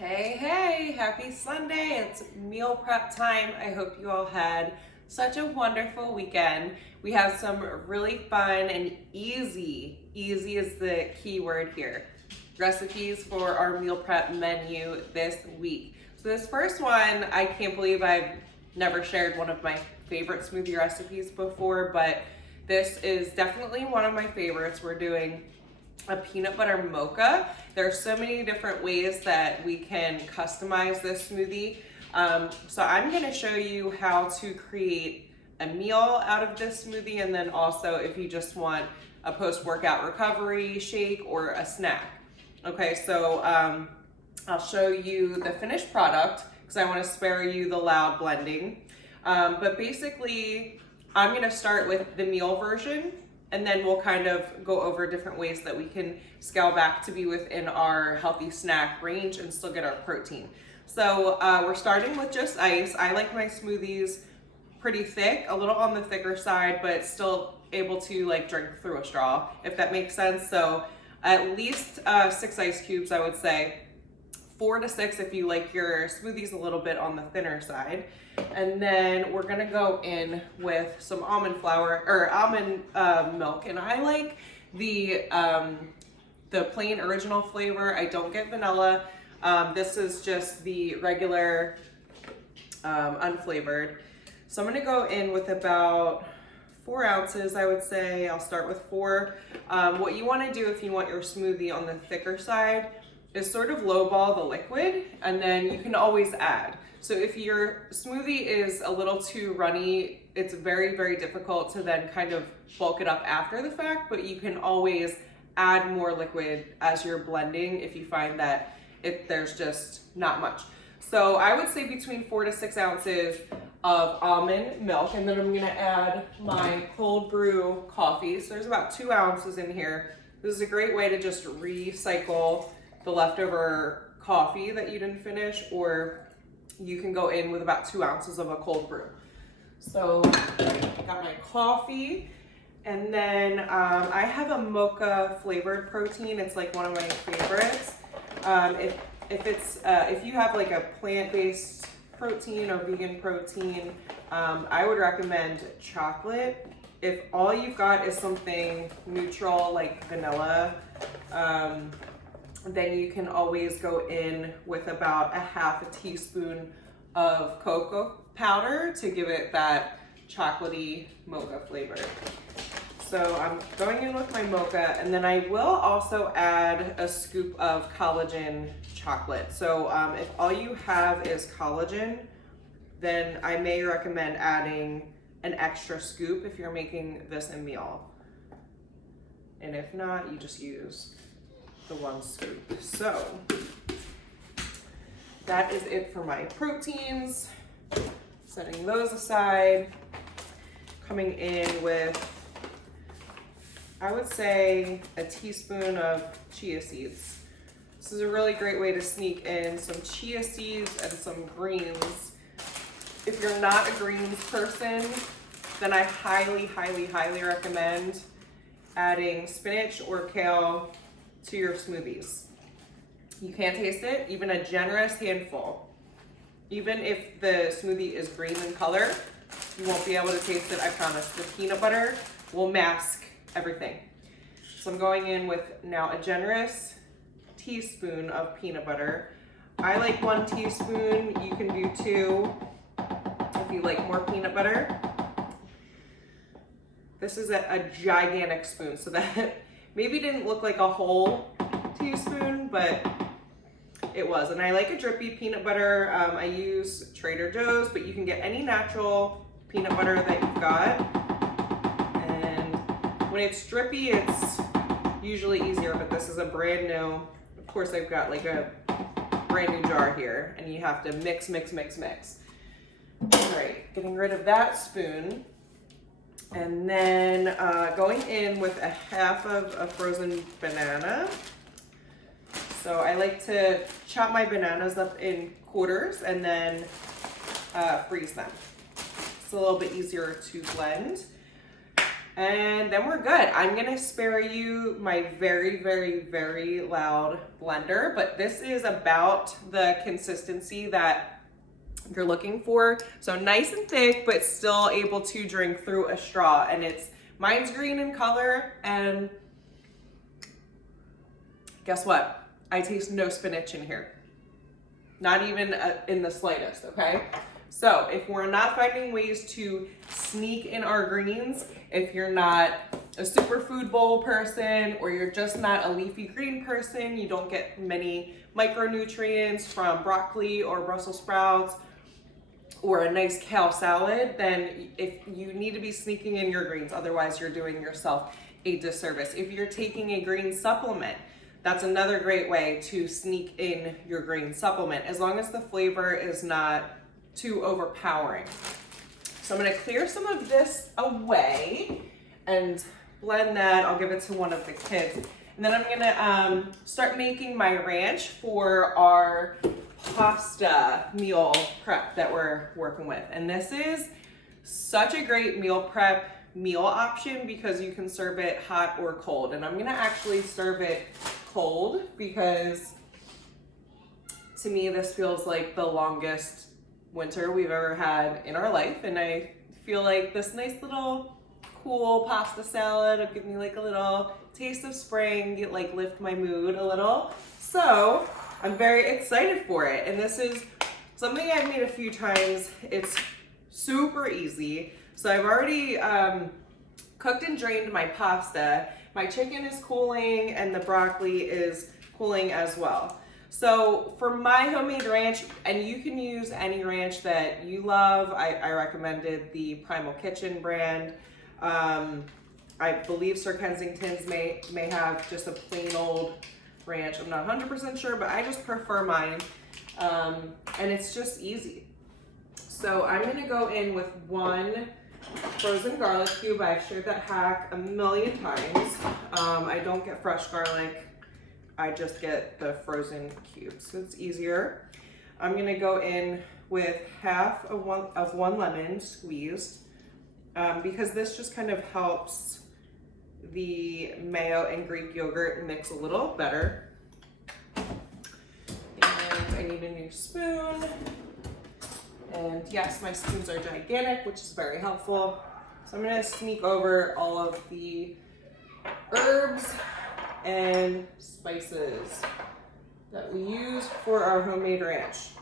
Hey, hey, happy Sunday. It's meal prep time. I hope you all had such a wonderful weekend. We have some really fun and easy is the key word here, recipes for our meal prep menu this week. So this first one, I can't believe I've never shared one of my favorite smoothie recipes before, but this is definitely one of my favorites. We're doing a peanut butter mocha. There are so many different ways that we can customize this smoothie. So I'm gonna show you how to create a meal out of this smoothie, and then also if you just want a post-workout recovery shake or a snack. Okay, so I'll show you the finished product because I wanna spare you the loud blending. But basically, I'm gonna start with the meal version, and then we'll kind of go over different ways that we can scale back to be within our healthy snack range and still get our protein. So we're starting with just ice. I like my smoothies pretty thick, a little on the thicker side, but still able to like drink through a straw, if that makes sense. So at least 6 ice cubes, I would say. 4 to 6 if you like your smoothies a little bit on the thinner side. And then we're gonna go in with some almond flour or almond milk. And I like the plain original flavor. I don't get vanilla. This is just the regular unflavored. So I'm gonna go in with about 4 ounces, I would say. I'll start with 4. What you wanna do if you want your smoothie on the thicker side is sort of lowball the liquid, and then you can always add. So if your smoothie is a little too runny, it's very, very difficult to then kind of bulk it up after the fact, but you can always add more liquid as you're blending if you find that there's just not much. So I would say between 4 to 6 ounces of almond milk, and then I'm gonna add my cold brew coffee. So there's about 2 ounces in here. This is a great way to just recycle the leftover coffee that you didn't finish, or you can go in with about 2 ounces of a cold brew. So I got my coffee, and then I have a mocha flavored protein. It's like one of my favorites. If you have like a plant-based protein or vegan protein, I would recommend chocolate. If all you've got is something neutral like vanilla, then you can always go in with about a half a teaspoon of cocoa powder to give it that chocolatey mocha flavor. So I'm going in with my mocha, and then I will also add a scoop of collagen chocolate. So if all you have is collagen, then I may recommend adding an extra scoop if you're making this a meal. And if not, you just use the 1 scoop. So that is it for my proteins. Setting those aside. Coming in with, I would say, a teaspoon of chia seeds. This is a really great way to sneak in some chia seeds and some greens. If you're not a greens person, then I highly recommend adding spinach or kale to your smoothies. You can taste it, even a generous handful. Even if the smoothie is green in color, you won't be able to taste it, I promise. The peanut butter will mask everything. So I'm going in with now a generous teaspoon of peanut butter. I like 1 teaspoon, you can do 2 if you like more peanut butter. This is a gigantic spoon, so that maybe didn't look like a whole teaspoon, but it was. And I like a drippy peanut butter. I use Trader Joe's, but you can get any natural peanut butter that you've got. And when it's drippy, it's usually easier, but this is a brand new. Of course, I've got like a brand new jar here, and you have to mix. All right, getting rid of that spoon. And then going in with a half of a frozen banana. So I like to chop my bananas up in quarters and then freeze them. It's a little bit easier to blend. And then we're good. I'm gonna spare you my very, very, very loud blender, but this is about the consistency that you're looking for. So nice and thick, but still able to drink through a straw. And mine's green in color, and guess what? I taste no spinach in here. Not even in the slightest, okay? So if we're not finding ways to sneak in our greens, if you're not a superfood bowl person, or you're just not a leafy green person, you don't get many micronutrients from broccoli or Brussels sprouts or a nice kale salad, then if you need to be sneaking in your greens, otherwise you're doing yourself a disservice. If you're taking a green supplement, that's another great way to sneak in your green supplement, as long as the flavor is not too overpowering. So I'm gonna clear some of this away and blend that. I'll give it to one of the kids. And then I'm gonna start making my ranch for our pasta meal prep that we're working with. And this is such a great meal prep meal option because you can serve it hot or cold. And I'm gonna actually serve it cold because to me this feels like the longest winter we've ever had in our life, and I feel like this nice little cool pasta salad will give me like a little taste of spring, like lift my mood a little. So I'm very excited for it, and this is something I've made a few times. It's super easy. So I've already cooked and drained my pasta. My chicken is cooling and the broccoli is cooling as well. So for my homemade ranch, and you can use any ranch that you love, I recommended the Primal Kitchen brand. I believe Sir Kensington's may have just a plain old ranch. I'm not 100% sure, but I just prefer mine. And it's just easy. So I'm gonna go in with one frozen garlic cube. I've shared that hack a million times. I don't get fresh garlic. I just get the frozen cubes, so it's easier. I'm gonna go in with half of one lemon squeezed because this just kind of helps the mayo and Greek yogurt mix a little better. And I need a new spoon. And yes, my spoons are gigantic, which is very helpful. So I'm gonna sneak over all of the herbs and spices that we use for our homemade ranch.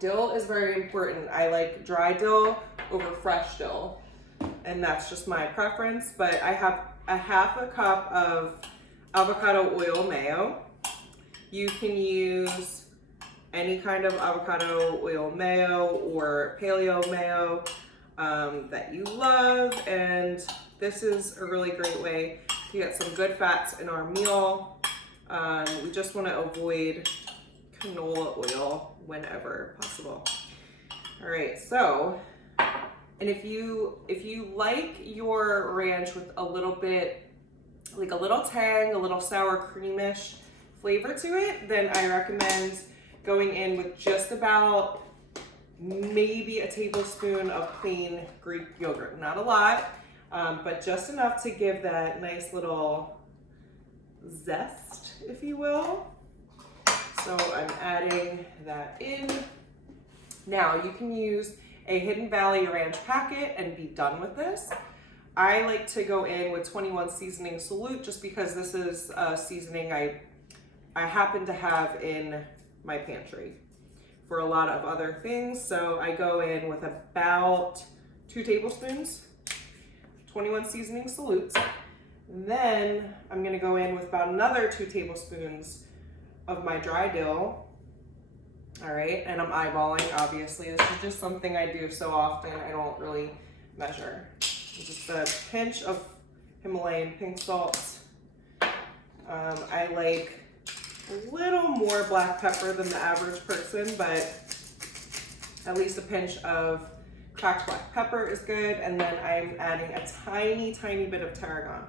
Dill is very important. I like dry dill over fresh dill, and that's just my preference, but I have a half a cup of avocado oil mayo. You can use any kind of avocado oil mayo or paleo mayo that you love, and this is a really great way to get some good fats in our meal. We just want to avoid canola oil whenever possible. All right, so, and if you like your ranch with a little bit, like a little tang, a little sour creamish flavor to it, then I recommend going in with just about maybe a tablespoon of plain Greek yogurt. Not a lot, but just enough to give that nice little zest, if you will. So I'm adding that in. Now you can use a Hidden Valley Ranch packet and be done with this. I like to go in with 21 Seasoning Salute just because this is a seasoning I happen to have in my pantry for a lot of other things. So I go in with about 2 tablespoons, 21 Seasoning Salutes. Then I'm gonna go in with about another 2 tablespoons of my dry dill. All right, and I'm eyeballing, obviously. This is just something I do so often, I don't really measure. Just a pinch of Himalayan pink salt. I like a little more black pepper than the average person, but at least a pinch of cracked black pepper is good. And then I'm adding a tiny, tiny bit of tarragon.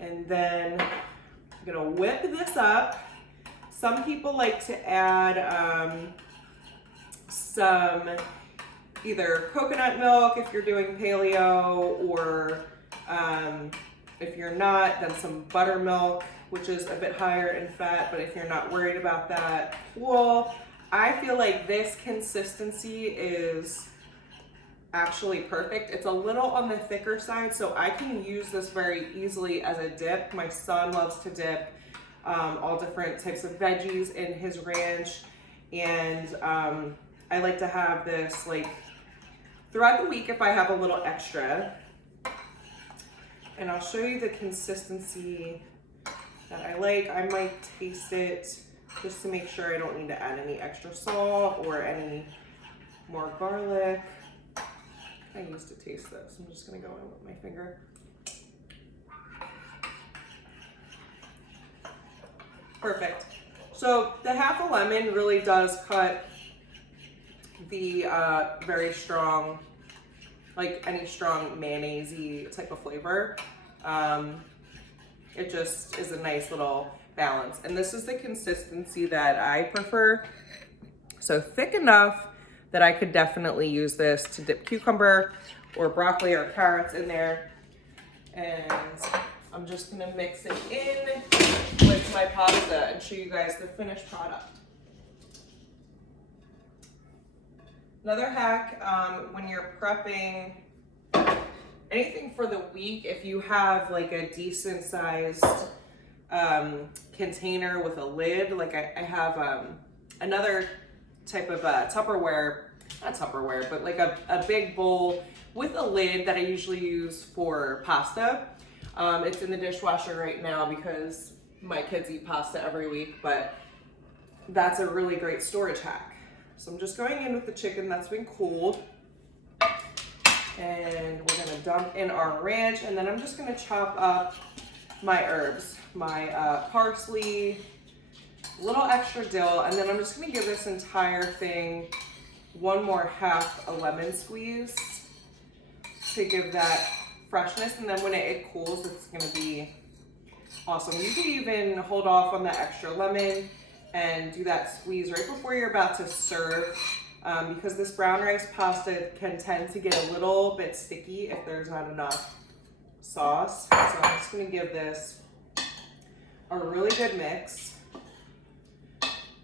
And then I'm gonna whip this up. Some people like to add some either coconut milk if you're doing paleo, or If you're not, then some buttermilk, which is a bit higher in fat, but if you're not worried about that, cool. I feel like this consistency is actually perfect. It's a little on the thicker side, so I can use this very easily as a dip. My son loves to dip all different types of veggies in his ranch, and I like to have this like throughout the week if I have a little extra. And I'll show you the consistency that I like. I might taste it just to make sure I don't need to add any extra salt or any more garlic. I used to taste this. I'm just gonna go in with my finger. Perfect. So the half a lemon really does cut the very strong, like any strong mayonnaise-y type of flavor. It just is a nice little balance. And this is the consistency that I prefer. So thick enough that I could definitely use this to dip cucumber or broccoli or carrots in there. And I'm just gonna mix it in with my pasta and show you guys the finished product. Another hack, when you're prepping anything for the week, if you have like a decent sized container with a lid, like I have another type of Tupperware, not Tupperware, but like a big bowl with a lid that I usually use for pasta. It's in the dishwasher right now because my kids eat pasta every week, but that's a really great storage hack. So I'm just going in with the chicken that's been cooled, and we're gonna dump in our ranch, and then I'm just gonna chop up my herbs, my parsley, a little extra dill, and then I'm just gonna give this entire thing one more half a lemon squeeze to give that freshness, and then when it cools, it's gonna be awesome. You could even hold off on the extra lemon and do that squeeze right before you're about to serve, because this brown rice pasta can tend to get a little bit sticky if there's not enough sauce. So I'm just gonna give this a really good mix,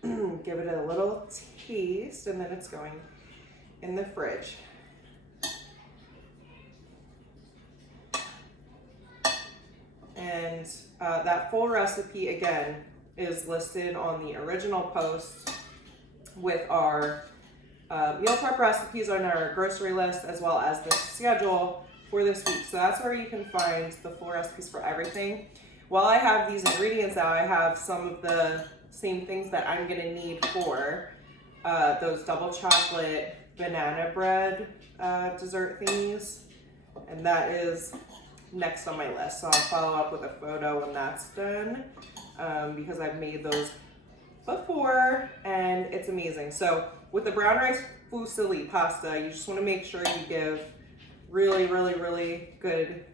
give it a little taste, and then it's going in the fridge. And that full recipe, again, is listed on the original post with our meal prep recipes on our grocery list, as well as the schedule for this week. So that's where you can find the full recipes for everything. While I have these ingredients out, I have some of the same things that I'm gonna need for those double chocolate banana bread dessert thingies. And that is next on my list. So I'll follow up with a photo when that's done, because I've made those before and it's amazing. So with the brown rice fusilli pasta, you just want to make sure you give really, really, really good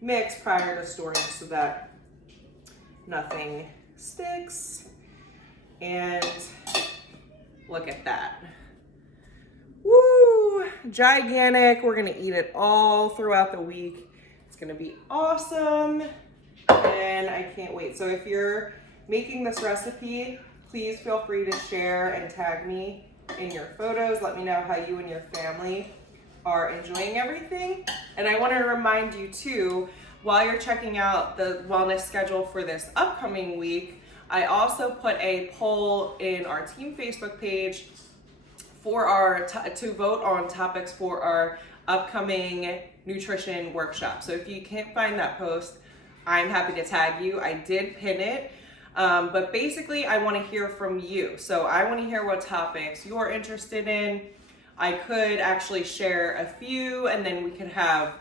mix prior to storing so that nothing sticks. And look at that. Woo! Gigantic. We're gonna eat it all throughout the week. It's gonna be awesome, and I can't wait. So if you're making this recipe, please feel free to share and tag me in your photos. Let me know how you and your family are enjoying everything. And I want to remind you too, while you're checking out the wellness schedule for this upcoming week, I also put a poll in our team Facebook page for our to vote on topics for our upcoming nutrition workshop. So if you can't find that post, I'm happy to tag you. I did pin it, but basically I want to hear from you. So I want to hear what topics you're interested in. I could actually share a few and then we could have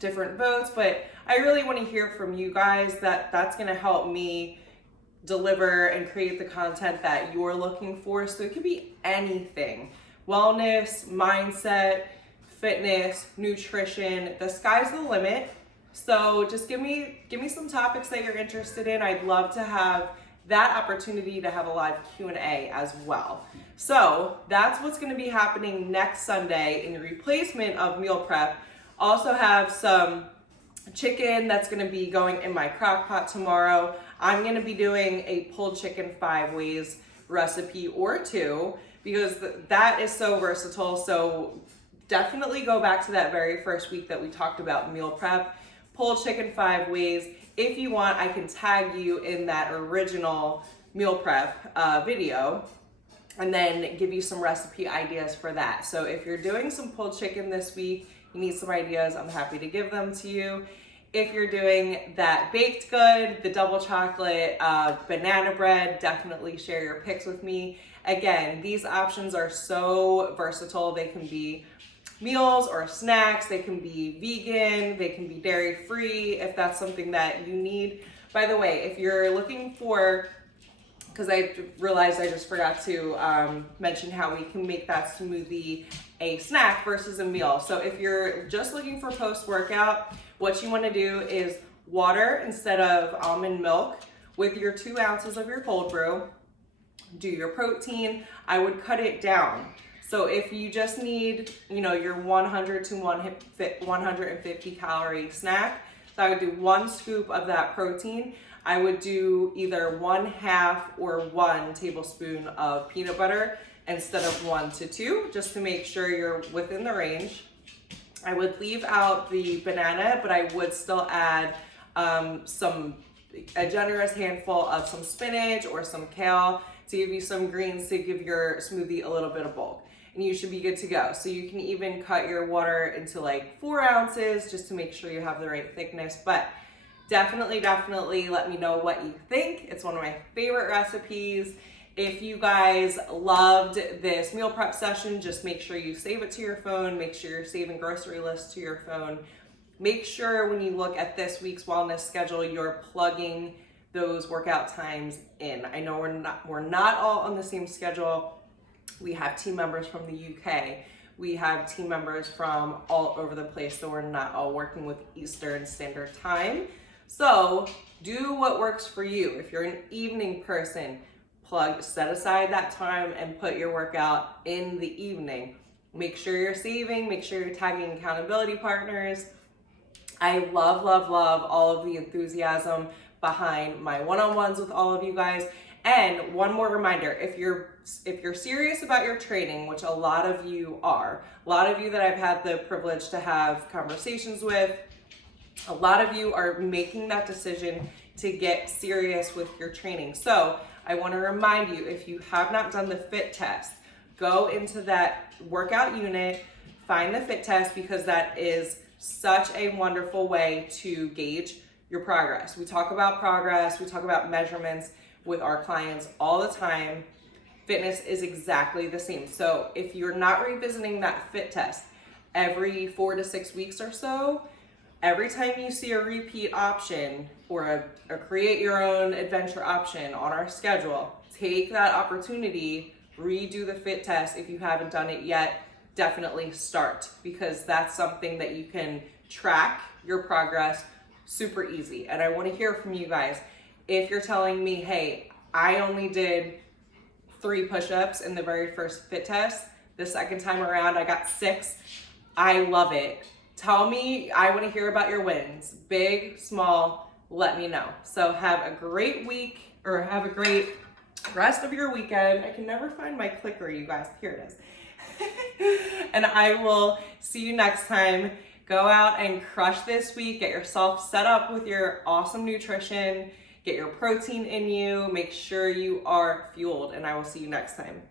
different votes, but I really want to hear from you guys. That's going to help me deliver and create the content that you're looking for. So it could be anything: wellness, mindset, fitness, nutrition. The sky's the limit. So just give me some topics that you're interested in. I'd love to have that opportunity to have a live Q&A as well. So that's what's going to be happening next Sunday in replacement of meal prep. Also have some chicken that's gonna be going in my crock pot tomorrow. I'm gonna be doing a pulled chicken 5 ways recipe or 2 because that is so versatile. So definitely go back to that very first week that we talked about meal prep, pulled chicken 5 ways. If you want, I can tag you in that original meal prep video and then give you some recipe ideas for that. So if you're doing some pulled chicken this week, you need some ideas, I'm happy to give them to you. If you're doing that baked good, the double chocolate, banana bread, definitely share your pics with me. Again, these options are so versatile. They can be meals or snacks, they can be vegan, they can be dairy free if that's something that you need. By the way, if you're looking for, because I realized I just forgot to mention how we can make that smoothie a snack versus a meal. So if you're just looking for post-workout, what you want to do is water instead of almond milk with your 2 ounces of your cold brew. Do your protein. I would cut it down. So if you just need, your 100 to 150 calorie snack, so I would do 1 scoop of that protein. I would do either 1/2 or 1 tablespoon of peanut butter instead of 1 to 2, just to make sure you're within the range. I would leave out the banana, but I would still add a generous handful of some spinach or some kale to give you some greens to give your smoothie a little bit of bulk. And you should be good to go. So you can even cut your water into like 4 ounces just to make sure you have the right thickness. But definitely let me know what you think. It's one of my favorite recipes. If you guys loved this meal prep session, just make sure you save it to your phone. Make sure you're saving grocery lists to your phone. Make sure when you look at this week's wellness schedule, you're plugging those workout times in. I know we're not all on the same schedule. We have team members from the UK. We have team members from all over the place, so we're not all working with Eastern Standard Time. So do what works for you. If you're an evening person, set aside that time and put your workout in the evening. Make sure you're saving, make sure you're tagging accountability partners. I love all of the enthusiasm behind my one-on-ones with all of you guys. And one more reminder, if you're serious about your training, which a lot of you are, a lot of you that I've had the privilege to have conversations with, a lot of you are making that decision to get serious with your training. So I want to remind you, if you have not done the fit test, go into that workout unit, find the fit test, because that is such a wonderful way to gauge your progress. We talk about progress, we talk about measurements with our clients all the time. Fitness is exactly the same. So if you're not revisiting that fit test every 4 to 6 weeks or so, every time you see a repeat option or a create your own adventure option on our schedule, take that opportunity, redo the fit test. If you haven't done it yet, definitely start, because that's something that you can track your progress super easy. And I want to hear from you guys. If you're telling me, hey, I only did 3 push-ups in the very first fit test, the second time around I got 6, I love it. Tell me, I want to hear about your wins. Big, small, let me know. So have a great week, or have a great rest of your weekend. I can never find my clicker, you guys. Here it is. And I will see you next time. Go out and crush this week. Get yourself set up with your awesome nutrition. Get your protein in you. Make sure you are fueled, and I will see you next time.